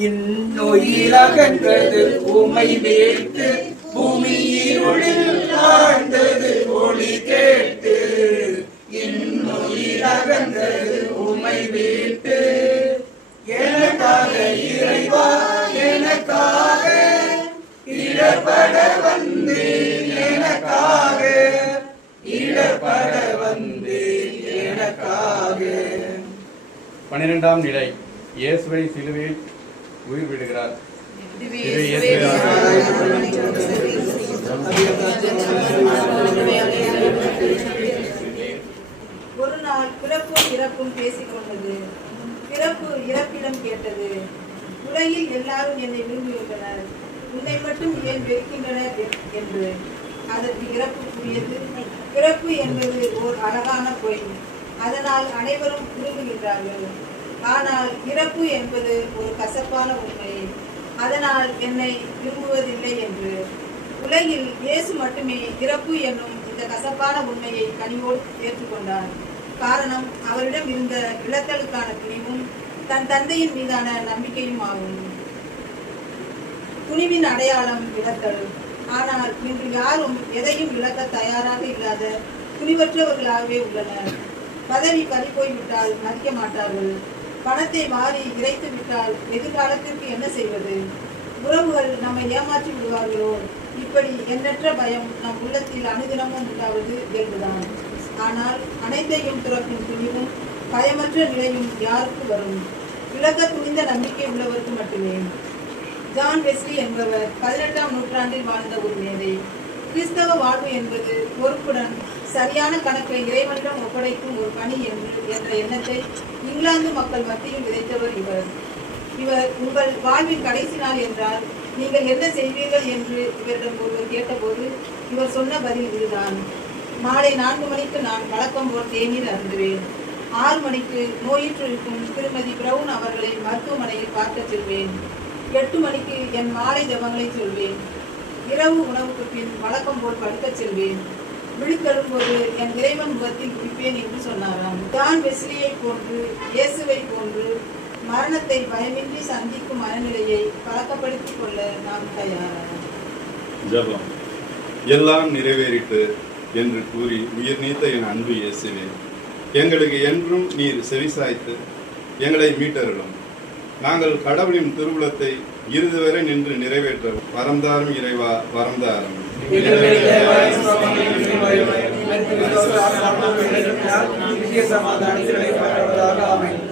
இன்னுயிரகன்றது உமை வேட்டு பூமியிருளில் ஆழ்ந்தது ஒளி கேட்டு. இன்னுயிரகன்றது உமை வேட்டு எனக்காக இறைவா எனக்காக இடப்பட வந்து எனக்காக இடப்பட வந்து எனக்காக. 12ஆம் நிலை இயேசுவை சிலுவையில் உயிர் விடுகிறார். ஒரு நாள் பிறப்பும் இறப்பும் பேசிக்கொண்டது. பிறப்பு இறப்பிடம் கேட்டது. உலகில் எல்லாரும் என்னை விரும்பியுள்ளனர், உன்னை மட்டும் ஏன் வெறுக்கின்றனர் என்று. அதற்கு இறப்பு கூறியது, பிறப்பு என்பது ஓர் அழகான பொய், அதனால் அனைவரும் விரும்புகின்றார்கள். ஆனால் இறப்பு என்பது ஒரு கசப்பான உண்மை, அதனால் என்னை விரும்புவதில்லை என்று. உலகில் இயேசு மட்டுமே இறப்பு என்னும் இந்த கசப்பான உண்மையை கனிவோடு ஏற்றுக்கொண்டார். காரணம் அவரிடம் இருந்த இழத்தலுக்கான துணிவும் தன் தந்தையின் மீதான நம்பிக்கையும் ஆகும். துணிவின் அடையாளம் இழத்தல். ஆனால் இன்று யாரும் எதையும் இழக்க தயாராக இல்லாத துணிவற்றவர்களாகவே உள்ளனர். பதவி பறிபோய்விட்டால் மதிக்க மாட்டார்கள். பணத்தை மாறி இறைத்து விட்டால் எதிர்காலத்திற்கு என்ன செய்வது? உறவுகள் நம்மை ஏமாற்றி விடுவார்களோ? இப்படி எண்ணற்ற பயம் நம் உள்ளத்தில் அனுதினமும் உண்டாவது இயல்புதான். ஆனால் அனைத்தையும் துறக்கும் துணிவும் பயமற்ற நிலையும் யாருக்கு வரும்? இழக்க துணிந்த நம்பிக்கை உள்ளவருக்கு மட்டுமே. ஜான் வெஸ்லி என்பவர் 18ஆம் நூற்றாண்டில் வாழ்ந்த ஒரு மேதை. கிறிஸ்தவ வாழ்வு என்பது பொறுப்புடன் சரியான கணக்கை இறைவனிடம் ஒப்படைக்கும் ஒரு பணி என்ற எண்ணத்தை இங்கிலாந்து மக்கள் மத்தியில் விதைத்தவர் இவர். உங்கள் வாழ்வின் கடைசி நாள் என்றால் நீங்கள் என்ன செய்வீர்கள் என்று இவரிடம் ஒருவர் கேட்டபோது இவர் சொன்ன பதில் இதுதான்: மாலை 4 மணிக்கு நான் வழக்கம் போல் தேநீர் அருந்துவேன். 6 மணிக்கு நோயுற்று இருக்கும் திருமதி பிரவுன் அவர்களை மருத்துவமனையில் பார்க்க செல்வேன். 8 மணிக்கு என் மாலை ஜபங்களை சொல்வேன். இரவு உணவுக்கு பின் வழக்கம் போல் படுக்கச் செல்வேன். விழித்தெழும் போது என் இறைவன் முகத்தில் குடிப்பேன் என்று சொன்னாராம். ஜான் வெஸ்லியை போன்று இயேசுவை போன்று மரணத்தை பயமின்றி சந்திக்கும் மனநிலையை பழக்கப்படுத்திக் கொள்ள நாம் தயாராக. ஜபம். எல்லாம் நிறைவேறிட்டு என்று கூறி உயிர் நீத்த என் அன்பு இயேசுவே, எங்களுக்கு என்றும் நீர் செவிசாய்த்து எங்களை மீட்டருளும். நாங்கள் கடவுளின் திருவுளத்தை இறுதி வரை நின்று நிறைவேற்ற வரந்தாரும் இறைவா, வரந்தாரும். சமாதானத்தில்